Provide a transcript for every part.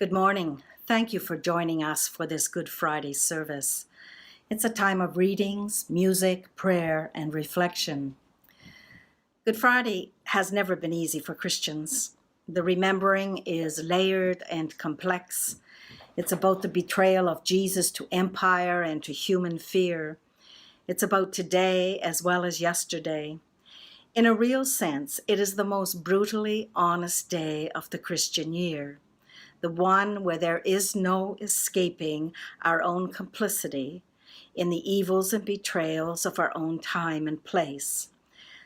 Good morning. Thank you for joining us for this Good Friday service. It's a time of readings, music, prayer, and reflection. Good Friday has never been easy for Christians. The remembering is layered and complex. It's about the betrayal of Jesus to empire and to human fear. It's about today as well as yesterday. In a real sense, it is the most brutally honest day of the Christian year. The one where there is no escaping our own complicity in the evils and betrayals of our own time and place.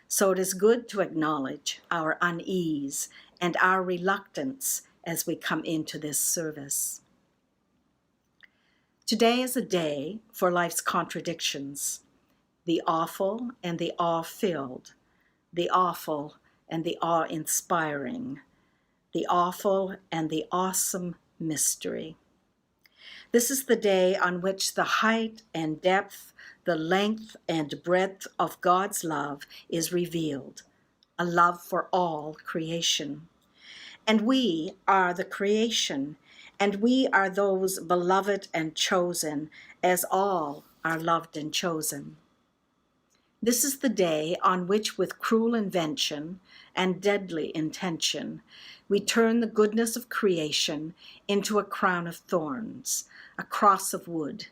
So it is good to acknowledge our unease and our reluctance as we come into this service. Today is a day for life's contradictions, the awful and the awe-filled, the awful and the awe-inspiring, the awful and the awesome mystery. This is the day on which the height and depth, the length and breadth of God's love is revealed, a love for all creation. And we are the creation, and we are those beloved and chosen, as all are loved and chosen. This is the day on which, with cruel invention and deadly intention, we turn the goodness of creation into a crown of thorns, a cross of wood,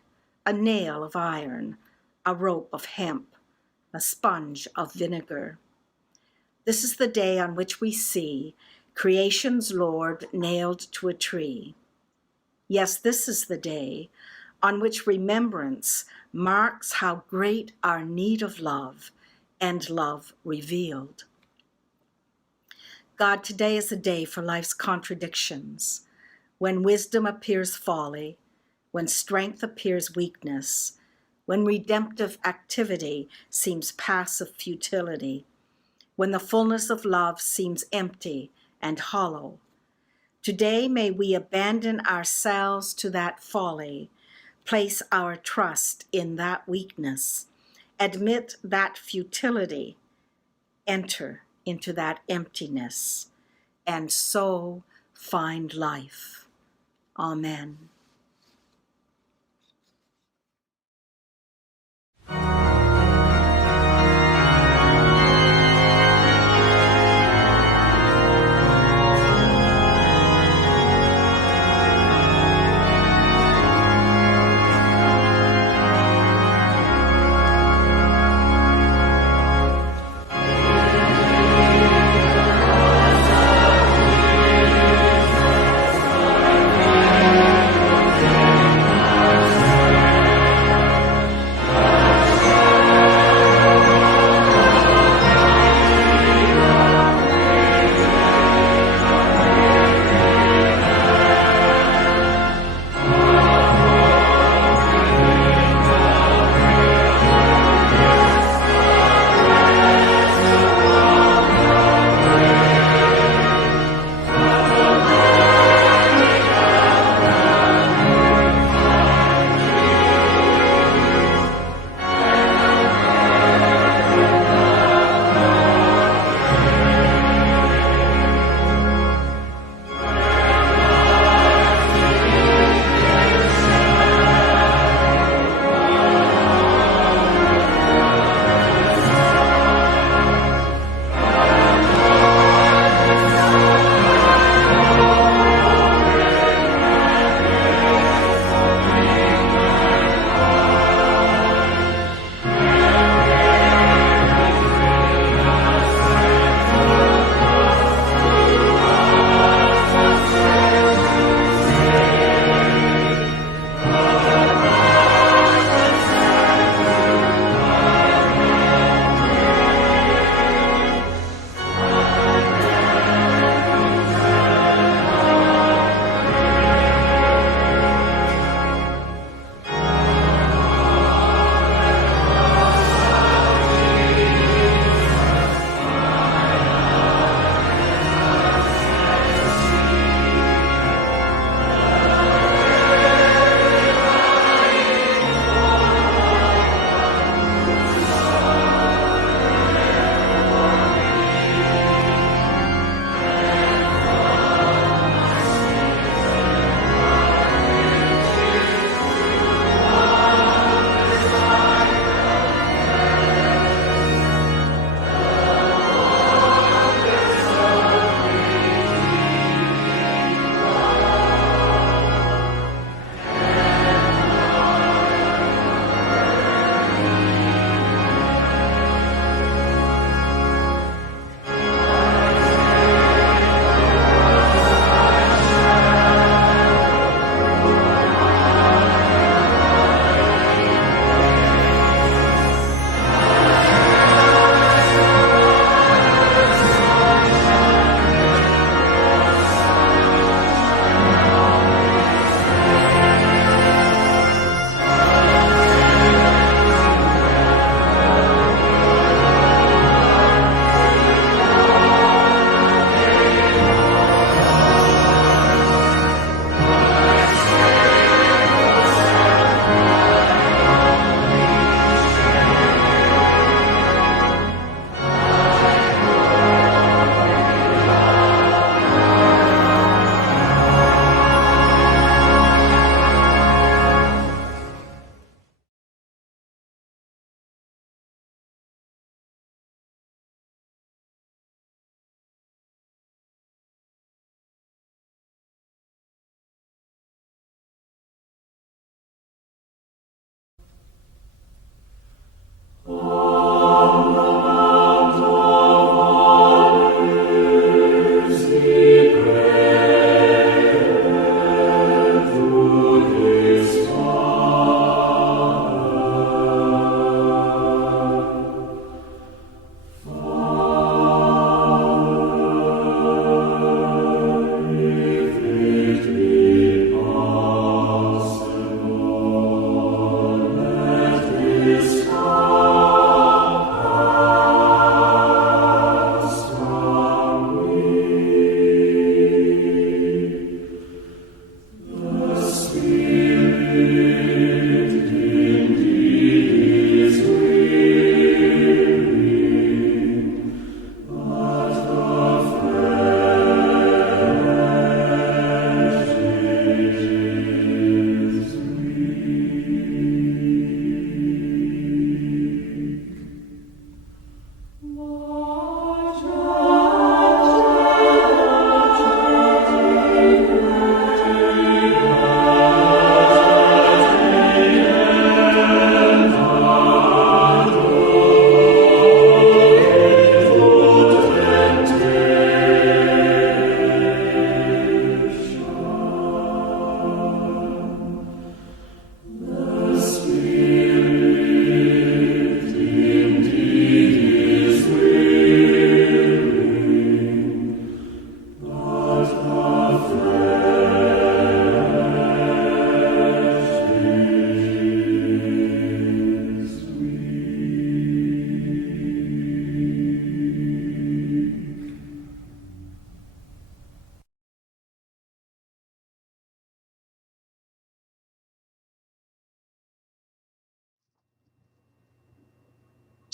a nail of iron, a rope of hemp, a sponge of vinegar. This is the day on which we see creation's Lord nailed to a tree. Yes, this is the day on which remembrance marks how great our need of love and love revealed. God, today is a day for life's contradictions, when wisdom appears folly, when strength appears weakness, when redemptive activity seems passive futility, when the fullness of love seems empty and hollow. Today may we abandon ourselves to that folly, place our trust in that weakness, admit that futility, enter into that emptiness, and so find life. Amen.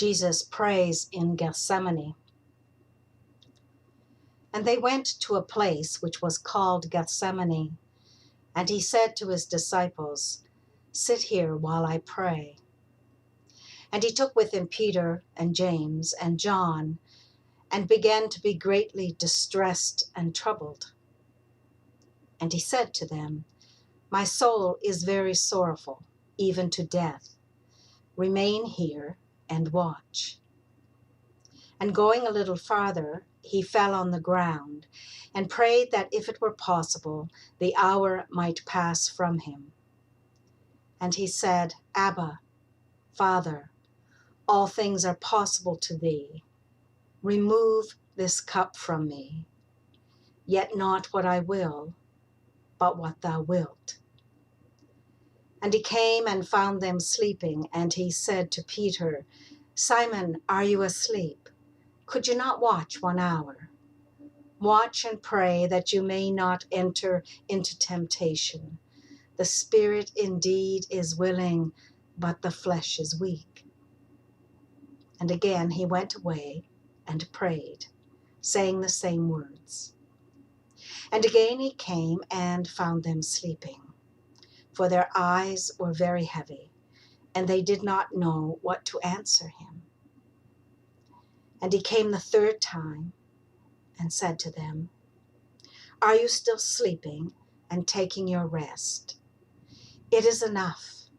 Jesus prays in Gethsemane. And they went to a place which was called Gethsemane, and he said to his disciples, "Sit here while I pray." And he took with him Peter and James and John, and began to be greatly distressed and troubled. And he said to them, "My soul is very sorrowful, even to death. Remain here and watch." And going a little farther, he fell on the ground and prayed that if it were possible, the hour might pass from him. And he said, "Abba, Father, all things are possible to thee. Remove this cup from me. Yet not what I will, but what thou wilt." And he came and found them sleeping, and he said to Peter, "Simon, are you asleep? Could you not watch 1 hour? Watch and pray that you may not enter into temptation. The spirit indeed is willing, but the flesh is weak." And again he went away and prayed, saying the same words. And again he came and found them sleeping, for their eyes were very heavy, and they did not know what to answer him. And he came the third time and said to them, "Are you still sleeping and taking your rest? It is enough.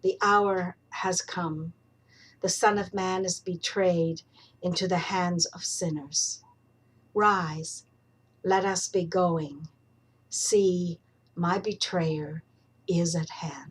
The hour has come. The Son of Man is betrayed into the hands of sinners. Rise, let us be going. See, my betrayer is at hand."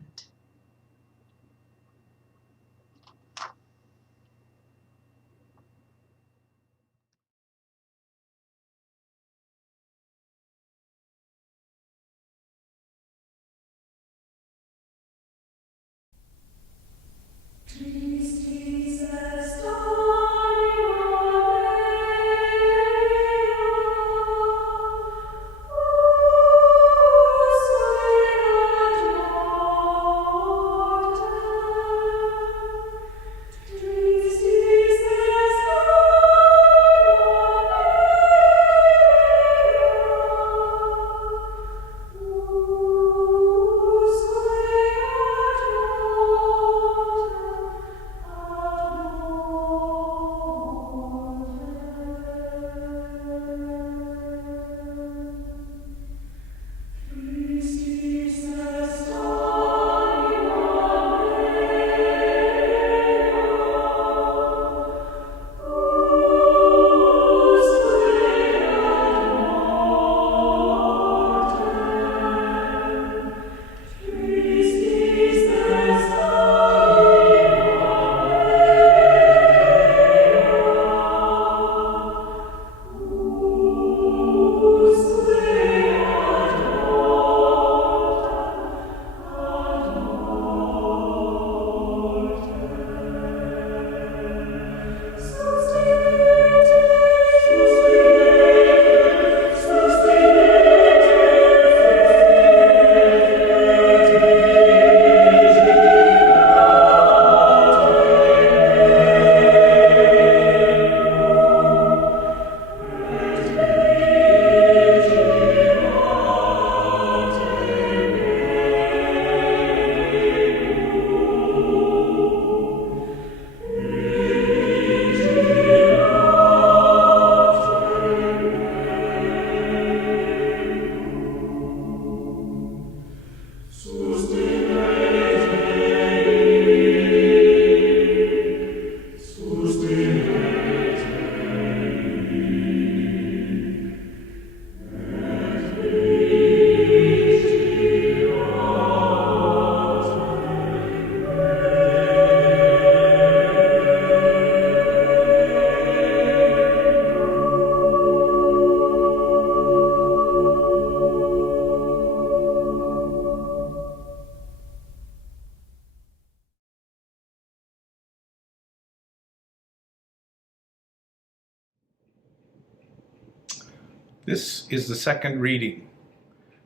This is the second reading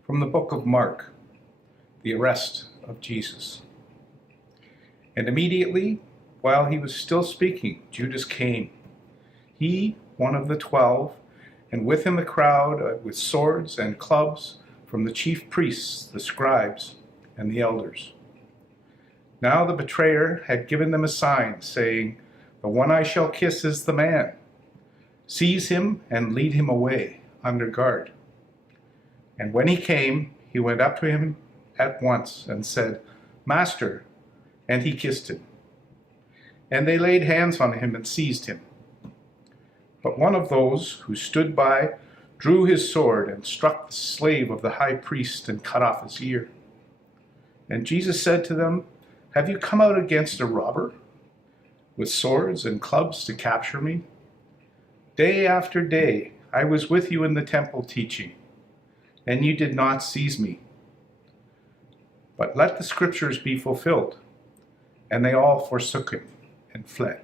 from the book of Mark, the arrest of Jesus. And immediately While he was still speaking, Judas came. He, one of the 12, and with him the crowd with swords and clubs from the chief priests, the scribes, and the elders. Now the betrayer had given them a sign, saying, "The one I shall kiss is the man. Seize him and lead him away under guard." And when he came, he went up to him at once and said, "Master," and he kissed him. And they laid hands on him and seized him. But one of those who stood by drew his sword and struck the slave of the high priest and cut off his ear. And Jesus said to them, "Have you come out against a robber with swords and clubs to capture me? Day after day I was with you in the temple teaching, and you did not seize me. But let the scriptures be fulfilled." And they all forsook him and fled.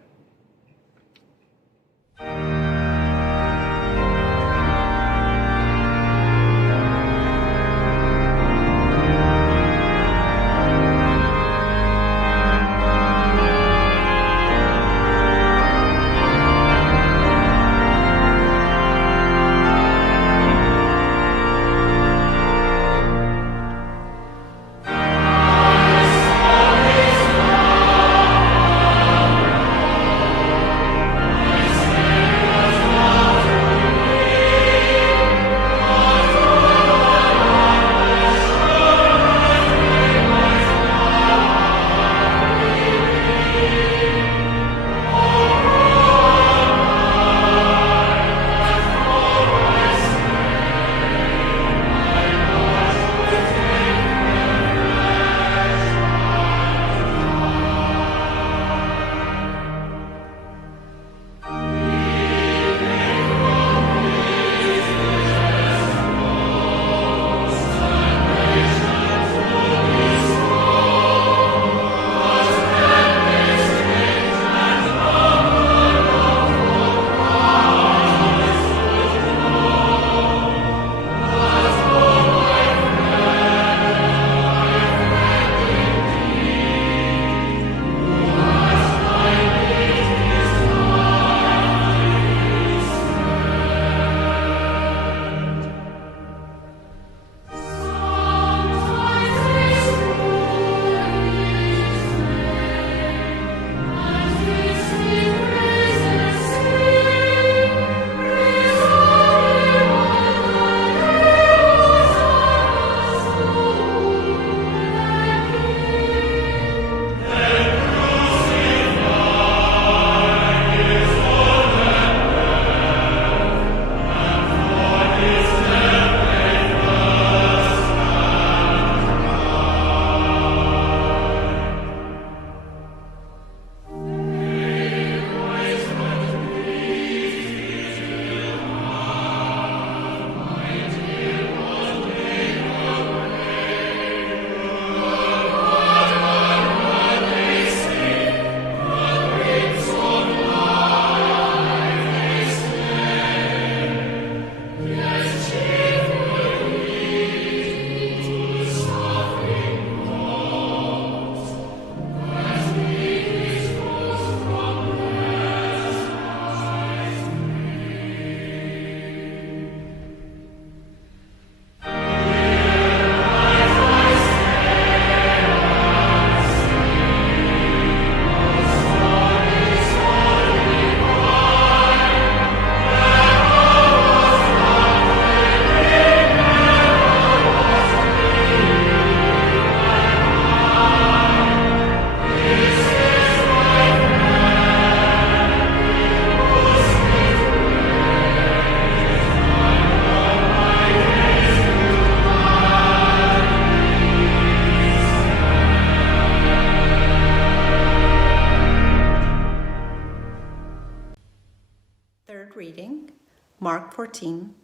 Mark 14,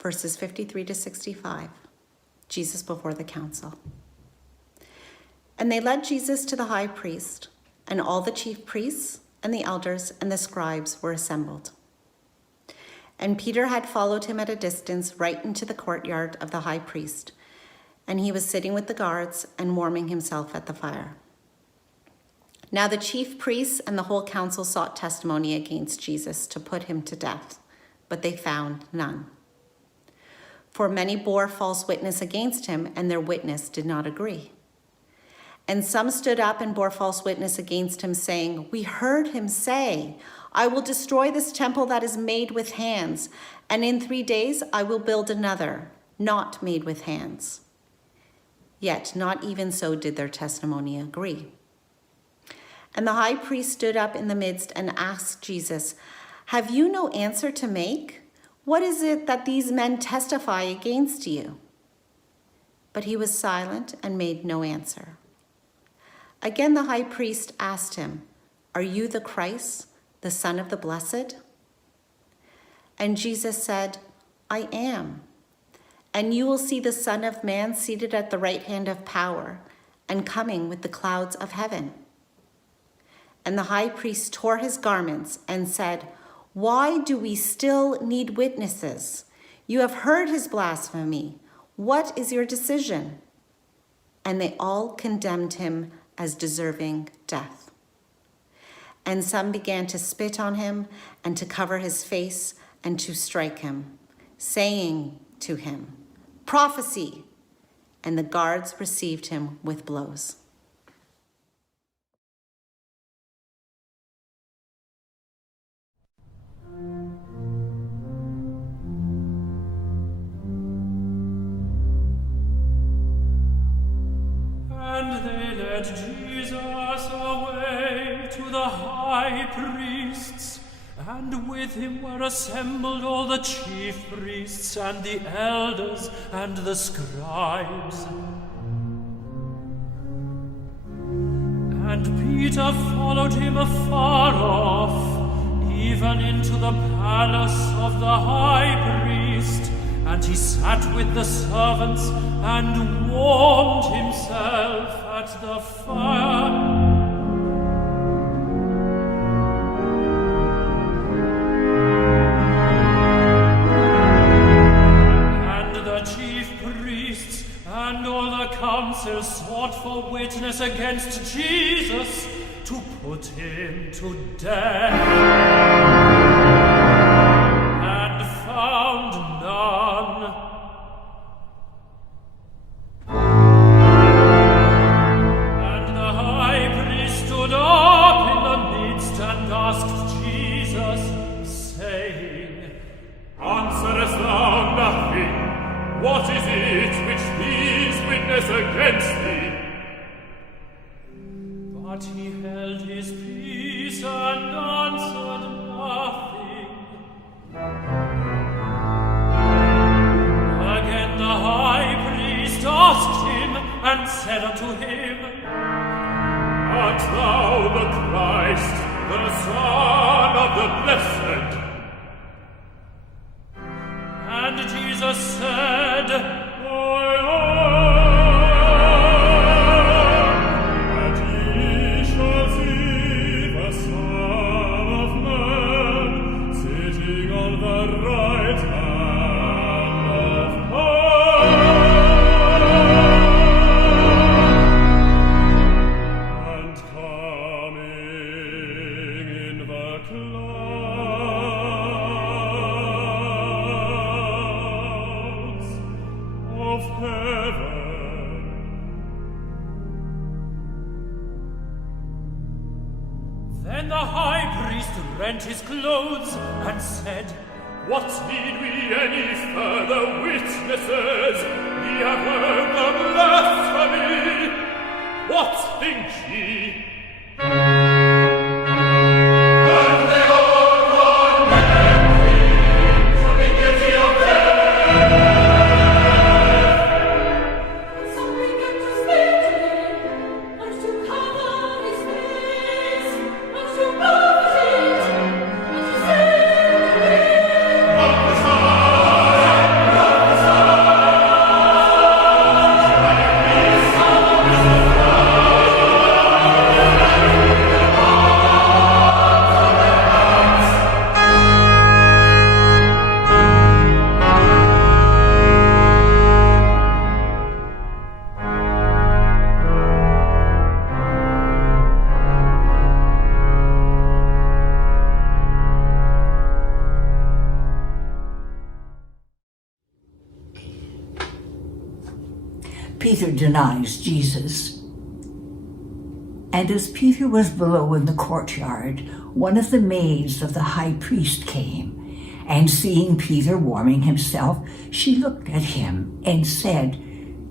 verses 53 to 65, Jesus before the council. And they led Jesus to the high priest, and all the chief priests and the elders and the scribes were assembled. And Peter had followed him at a distance right into the courtyard of the high priest, and he was sitting with the guards and warming himself at the fire. Now the chief priests and the whole council sought testimony against Jesus to put him to death, but they found none. For many bore false witness against him, and their witness did not agree. And some stood up and bore false witness against him, saying, "We heard him say, 'I will destroy this temple that is made with hands, and in 3 days I will build another, not made with hands.' Yet not even so did their testimony agree." And the high priest stood up in the midst and asked Jesus, "Have you no answer to make? What is it that these men testify against you?" But he was silent and made no answer. Again the high priest asked him, "Are you the Christ, the Son of the Blessed?" And Jesus said, "I am. And you will see the Son of Man seated at the right hand of power and coming with the clouds of heaven." And the high priest tore his garments and said, "Why do we still need witnesses? You have heard his blasphemy. What is your decision?" And they all condemned him as deserving death. And some began to spit on him and to cover his face and to strike him, saying to him, "Prophesy!" And the guards received him with blows. And they led Jesus away to the high priests, and with him were assembled all the chief priests and the elders and the scribes. And Peter followed him afar off, even into the palace of the high priest, and he sat with the servants and warmed himself at the fire. And all the council sought for witness against Jesus to put him to death, and found none. And the high priest stood up in the midst and asked Jesus, saying, "Answerest thou nothing? What is it which these witness against thee?" But he held his peace and answered nothing. Again the high priest asked him and said unto him, "Art thou the Christ, the Son of the Blessed?" And Jesus said, "I am, and ye shall see the Son of Man sitting on the right hand of power, and coming in the clouds of heaven." Then the high priest rent his clothes and said, "What need we any further witnesses? We have heard the blasphemy. What think ye?" And they all condemned him to be guilty of death. Amen. Peter denies Jesus. And as Peter was below in the courtyard, one of the maids of the high priest came, and seeing Peter warming himself, she looked at him and said,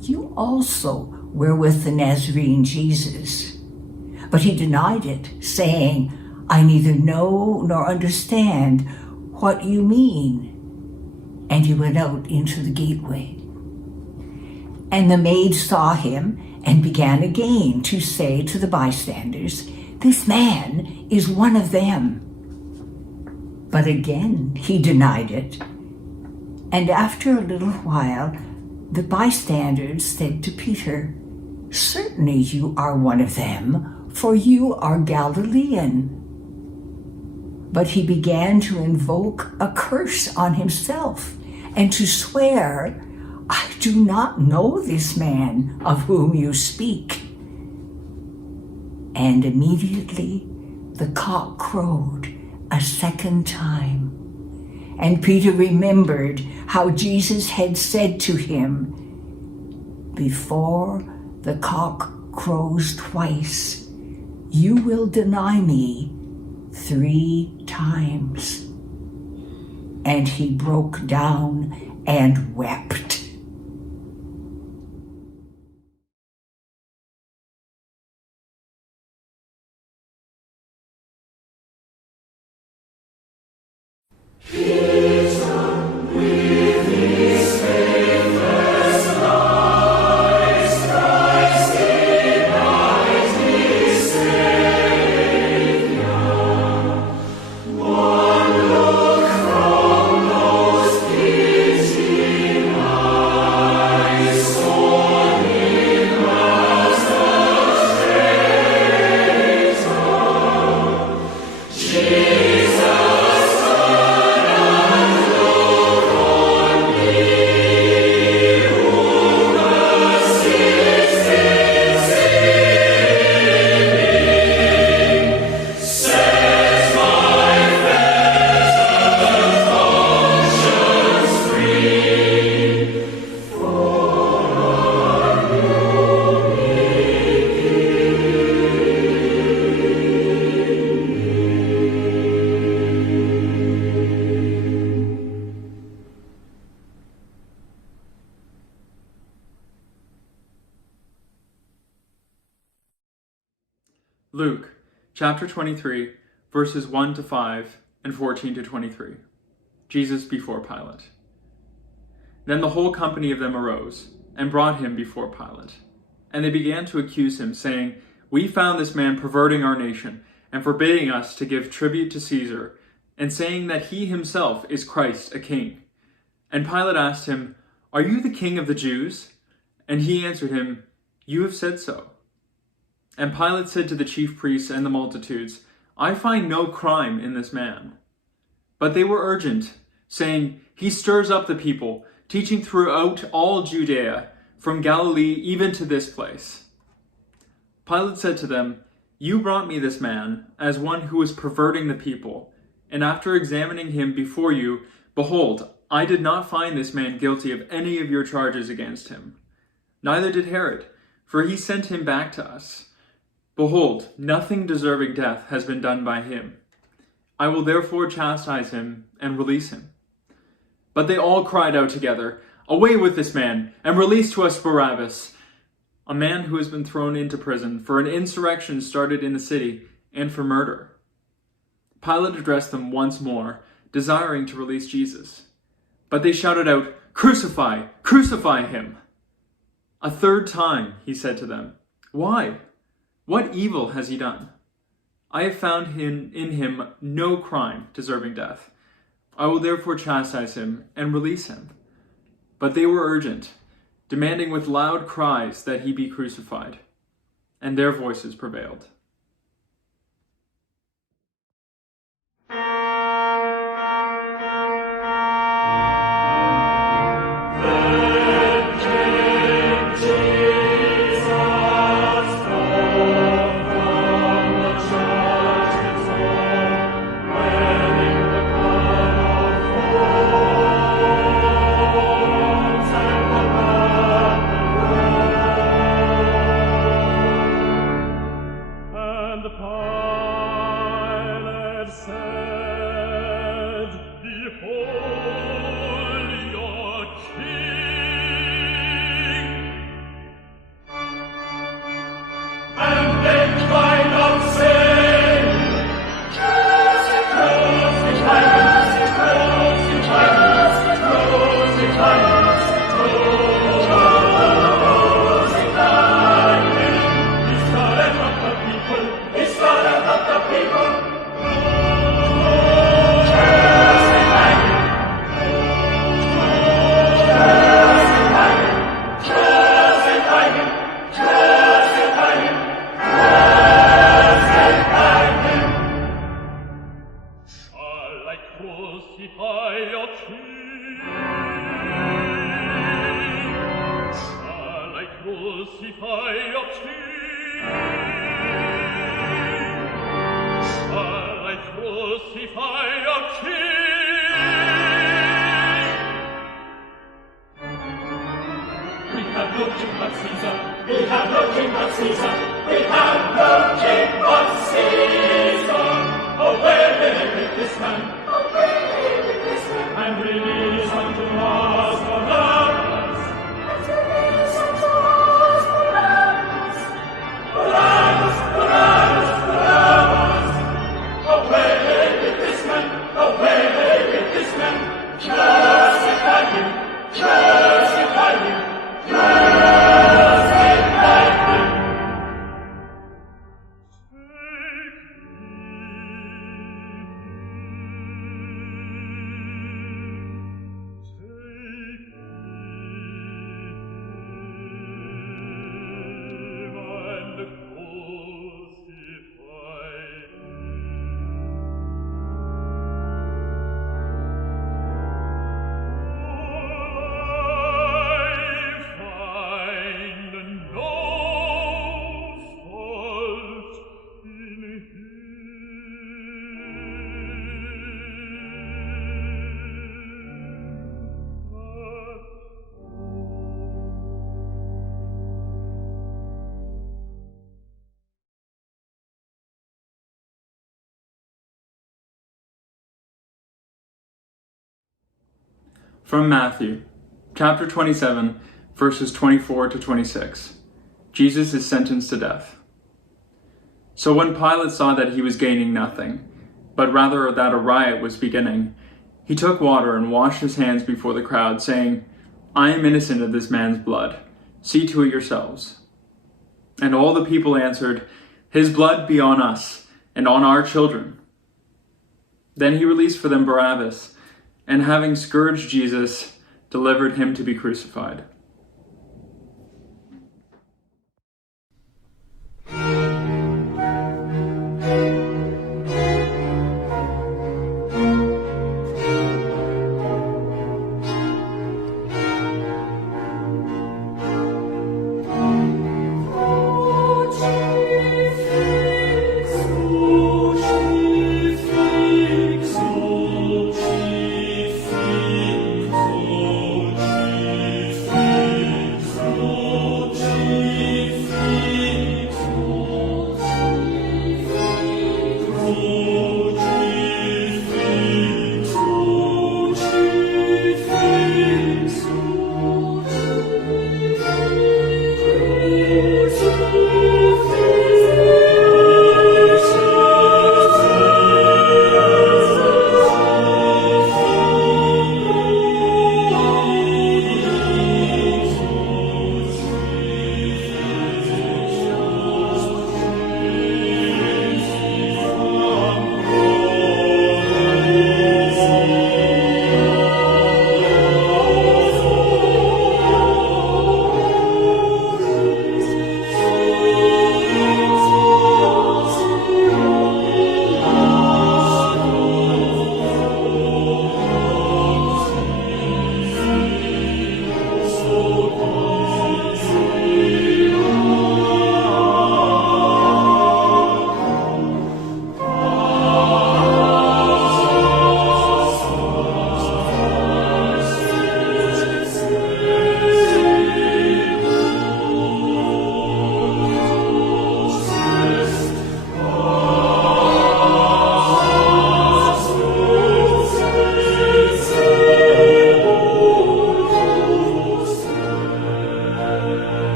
"You also were with the Nazarene Jesus." But he denied it, saying, "I neither know nor understand what you mean." And he went out into the gateway. And the maid saw him and began again to say to the bystanders, "This man is one of them." But again he denied it. And after a little while, the bystanders said to Peter, "Certainly you are one of them, for you are Galilean." But he began to invoke a curse on himself and to swear, "I do not know this man of whom you speak." And immediately the cock crowed a second time. And Peter remembered how Jesus had said to him, "Before the cock crows twice, you will deny me 3 times." And he broke down and wept. Luke, chapter 23, verses 1 to 5 and 14 to 23. Jesus before Pilate. Then the whole company of them arose and brought him before Pilate. And they began to accuse him, saying, "We found this man perverting our nation and forbidding us to give tribute to Caesar, and saying that he himself is Christ, a king." And Pilate asked him, "Are you the king of the Jews?" And he answered him, "You have said so." And Pilate said to the chief priests and the multitudes, "I find no crime in this man." But they were urgent, saying, "He stirs up the people, teaching throughout all Judea, from Galilee even to this place." Pilate said to them, "You brought me this man as one who was perverting the people, and after examining him before you, behold, I did not find this man guilty of any of your charges against him. Neither did Herod, for he sent him back to us. Behold, nothing deserving death has been done by him. I will therefore chastise him and release him." But they all cried out together, "Away with this man, and release to us Barabbas," a man who has been thrown into prison for an insurrection started in the city and for murder. Pilate addressed them once more, desiring to release Jesus. But they shouted out, "Crucify! Crucify him!" A third time he said to them, "Why? What evil has he done? I have found in him no crime deserving death. I will therefore chastise him and release him." But they were urgent, demanding with loud cries that he be crucified, and their voices prevailed. And Pilate said, Behold your king. And they cried out, saying, Crucify him, crucify him, crucify him. From Matthew, chapter 27, verses 24 to 26. Jesus is sentenced to death. So when Pilate saw that he was gaining nothing, but rather that a riot was beginning, he took water and washed his hands before the crowd, saying, I am innocent of this man's blood. See to it yourselves. And all the people answered, His blood be on us and on our children. Then he released for them Barabbas, and having scourged Jesus, delivered him to be crucified. Free.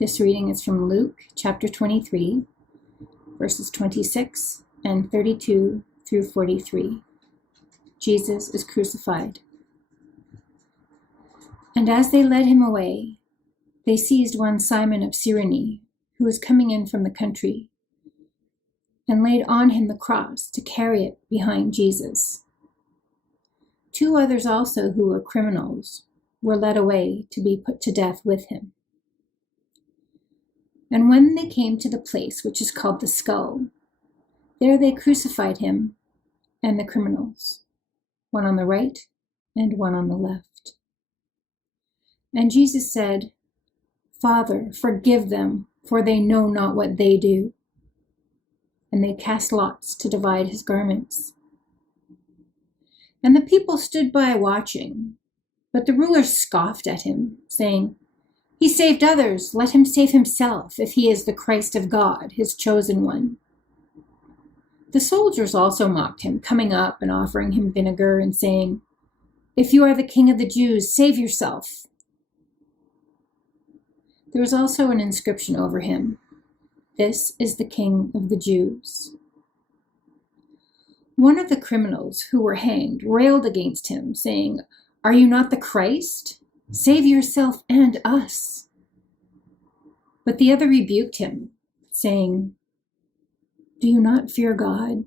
This reading is from Luke chapter 23, verses 26 and 32 through 43. Jesus is crucified. And as they led him away, they seized one Simon of Cyrene, who was coming in from the country, and laid on him the cross to carry it behind Jesus. 2 others also, who were criminals, were led away to be put to death with him. And when they came to the place which is called the Skull, there they crucified him and the criminals, one on the right and one on the left. And Jesus said, "Father, forgive them, for they know not what they do." And they cast lots to divide his garments. And the people stood by watching, but the rulers scoffed at him, saying, "He saved others, let him save himself, if he is the Christ of God, his chosen one." The soldiers also mocked him, coming up and offering him vinegar and saying, "If you are the king of the Jews, save yourself." There was also an inscription over him, "This is the King of the Jews." One of the criminals who were hanged railed against him, saying, "Are you not the Christ? Save yourself and us." But the other rebuked him, saying, "Do you not fear God,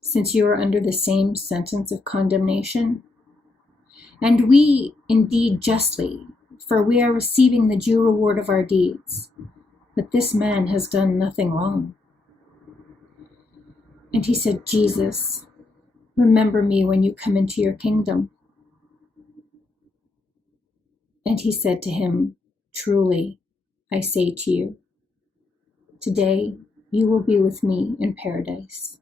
since you are under the same sentence of condemnation? And we indeed justly, for we are receiving the due reward of our deeds. But this man has done nothing wrong." And he said, "Jesus, remember me when you come into your kingdom." And he said to him, "Truly, I say to you, today you will be with me in paradise."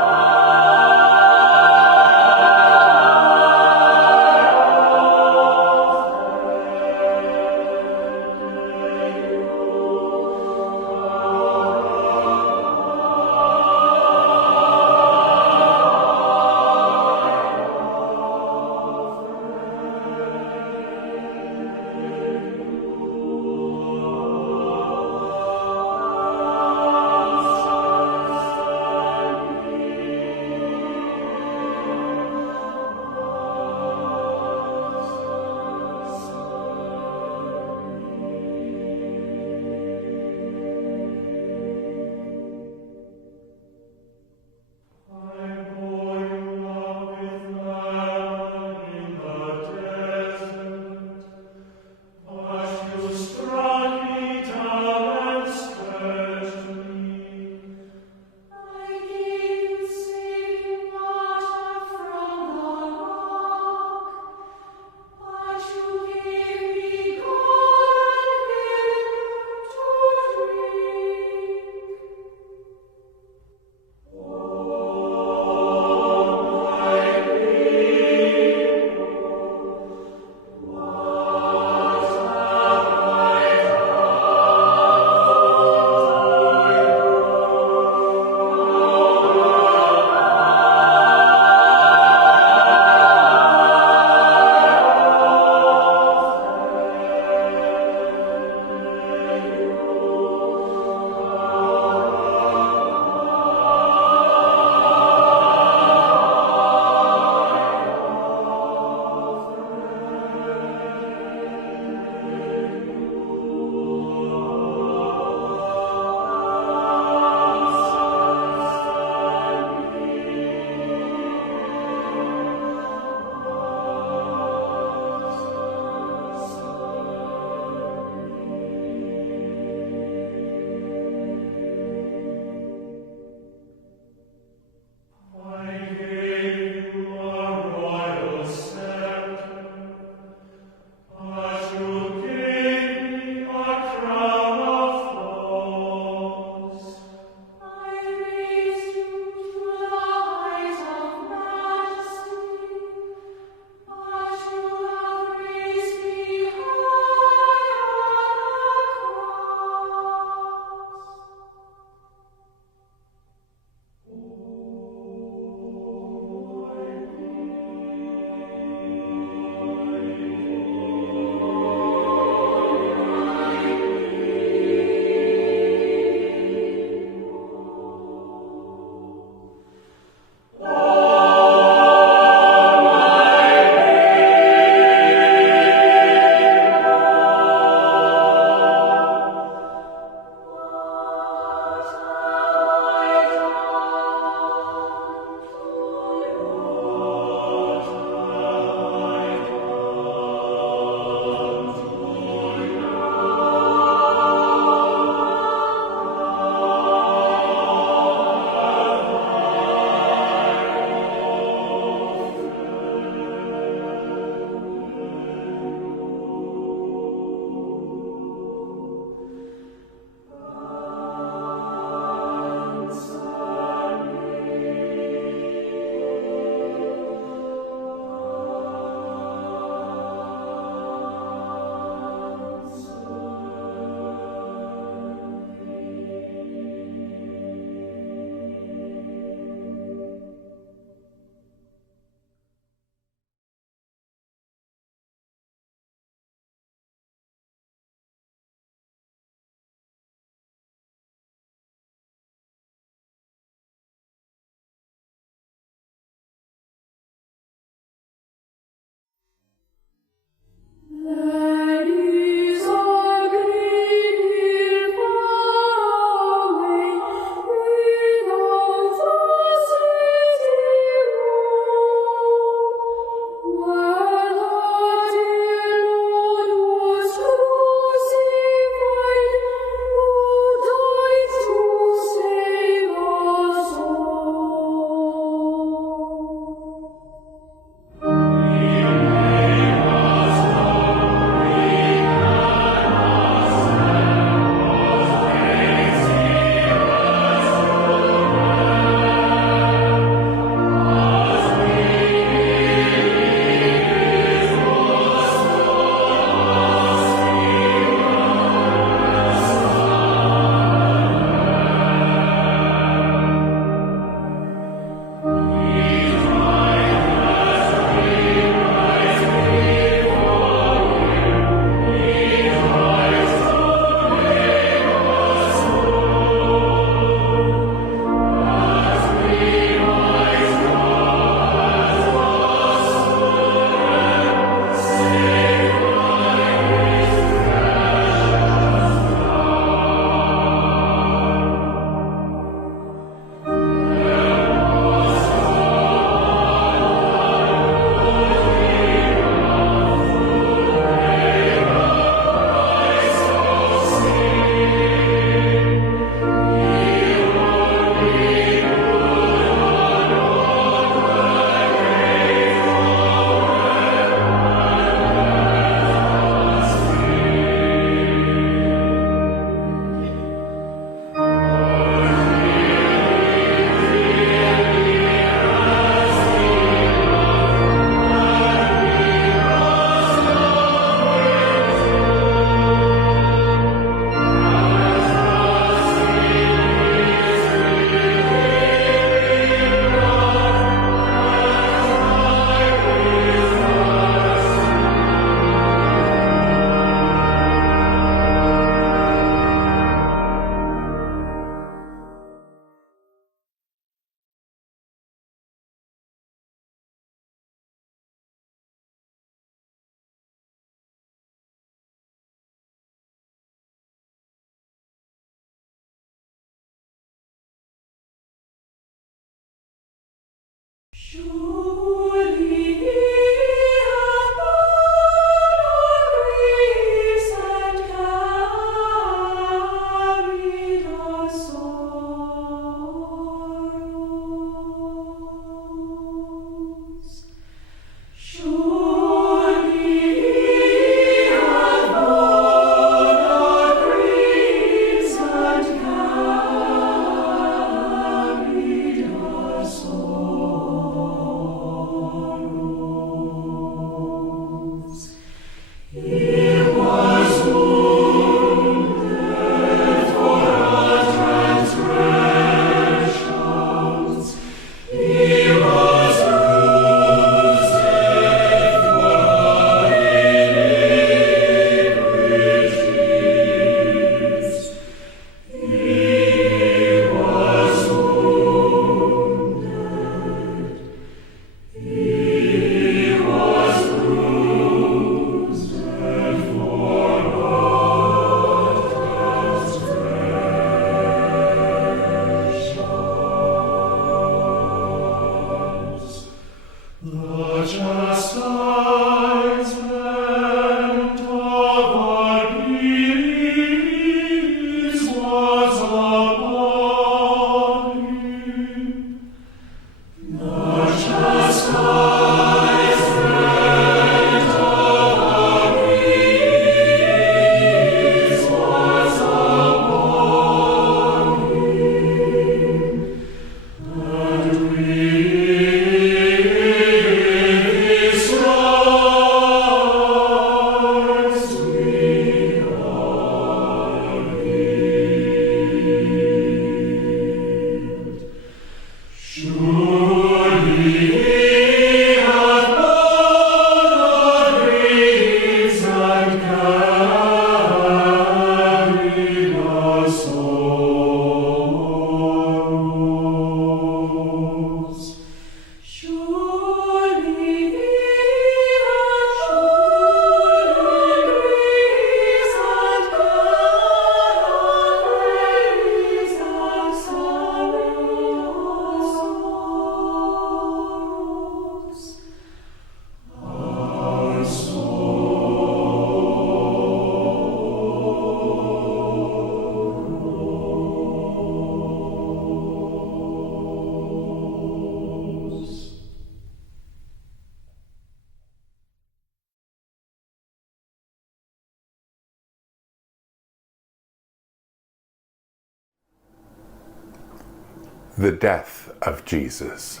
The death of Jesus.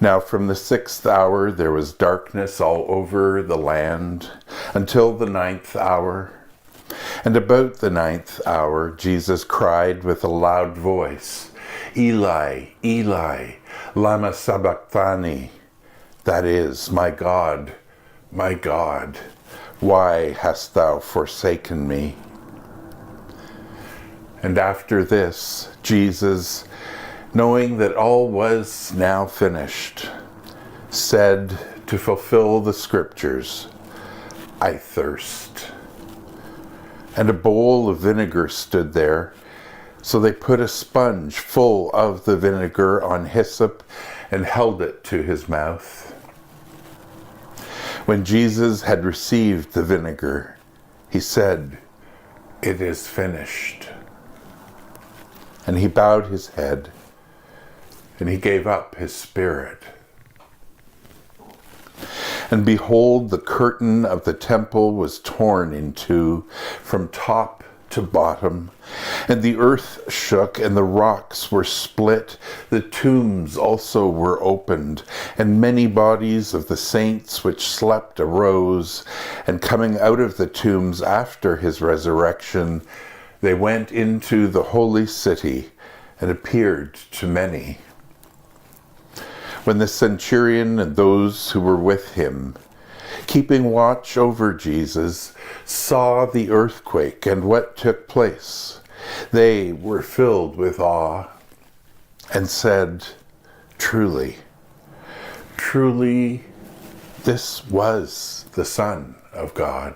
Now from the 6th hour there was darkness all over the land until the 9th hour. And about the 9th hour Jesus cried with a loud voice, Eli, Eli, lama sabachthani, that is, my God, why hast thou forsaken me? And after this, Jesus, knowing that all was now finished, said to fulfill the scriptures, I thirst. And a bowl of vinegar stood there, so they put a sponge full of the vinegar on hyssop and held it to his mouth. When Jesus had received the vinegar, he said, It is finished. And he bowed his head, and he gave up his spirit. And behold, the curtain of the temple was torn in two from top to bottom, and the earth shook, and the rocks were split. The tombs also were opened, and many bodies of the saints which slept arose, and coming out of the tombs after his resurrection, they went into the holy city and appeared to many. When the centurion and those who were with him, keeping watch over Jesus, saw the earthquake and what took place, they were filled with awe and said, Truly, truly, this was the Son of God.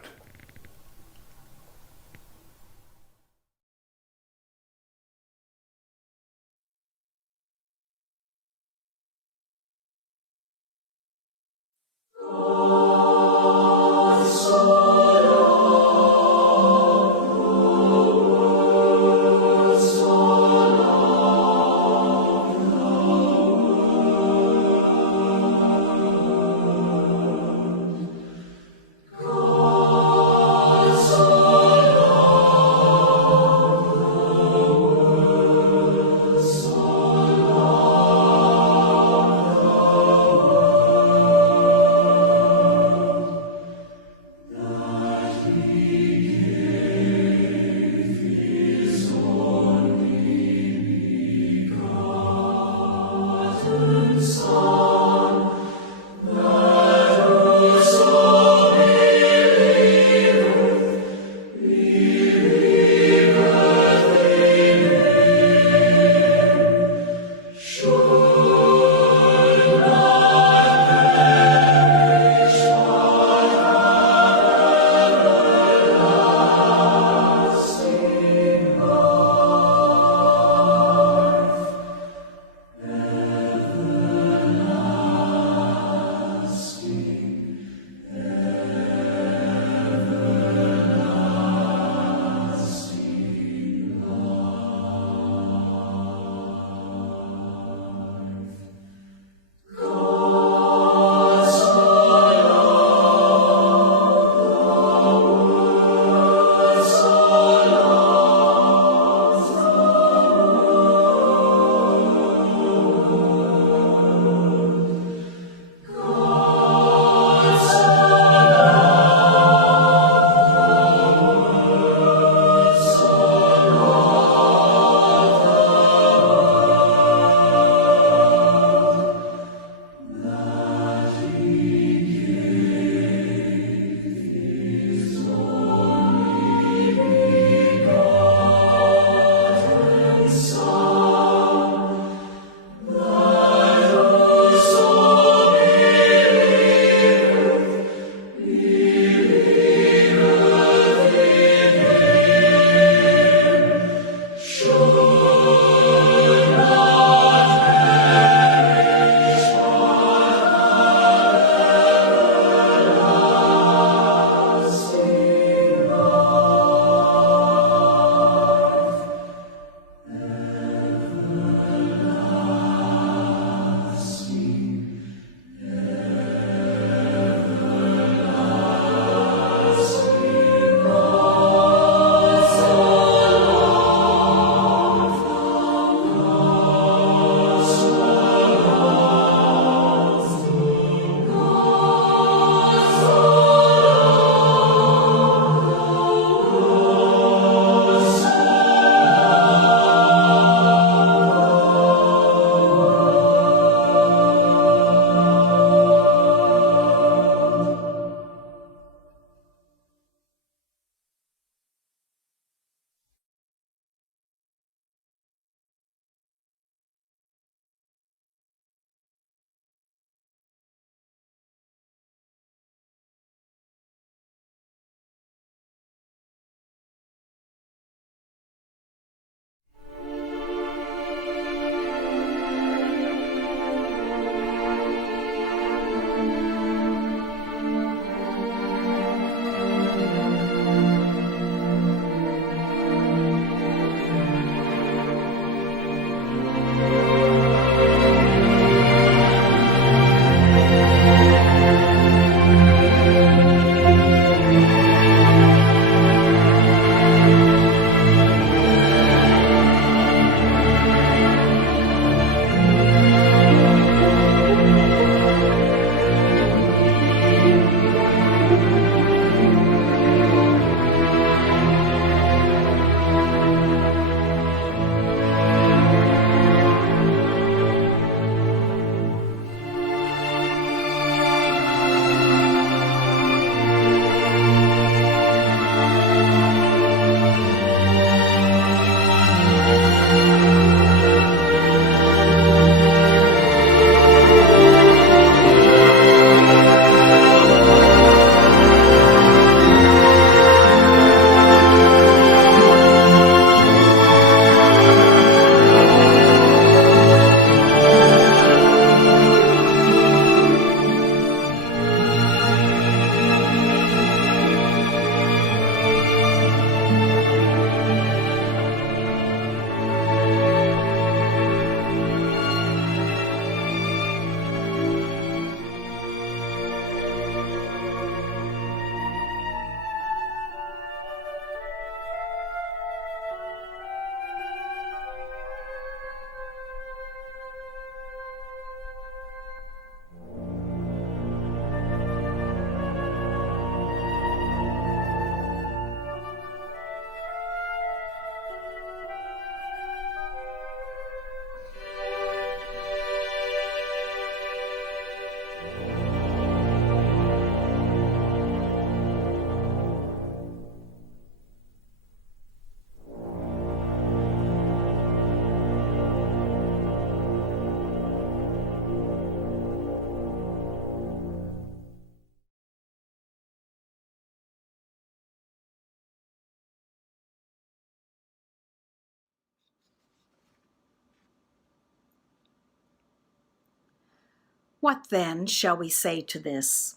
What then shall we say to this?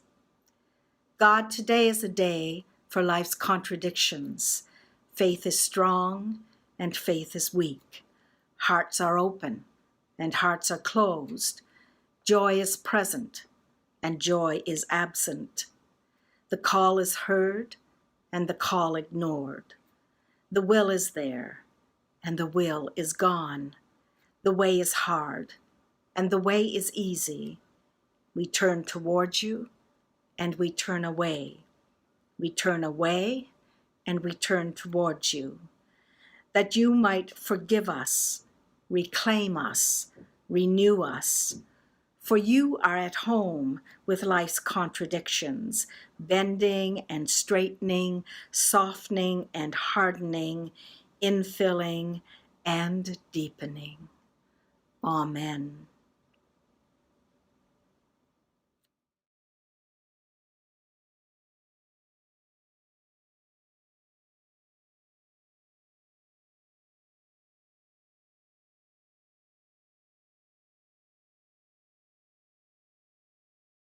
God, today is a day for life's contradictions. Faith is strong and faith is weak. Hearts are open and hearts are closed. Joy is present and joy is absent. The call is heard and the call ignored. The will is there and the will is gone. The way is hard and the way is easy. We turn towards you and we turn away. We turn away and we turn towards you, that you might forgive us, reclaim us, renew us. For you are at home with life's contradictions, bending and straightening, softening and hardening, infilling and deepening. Amen.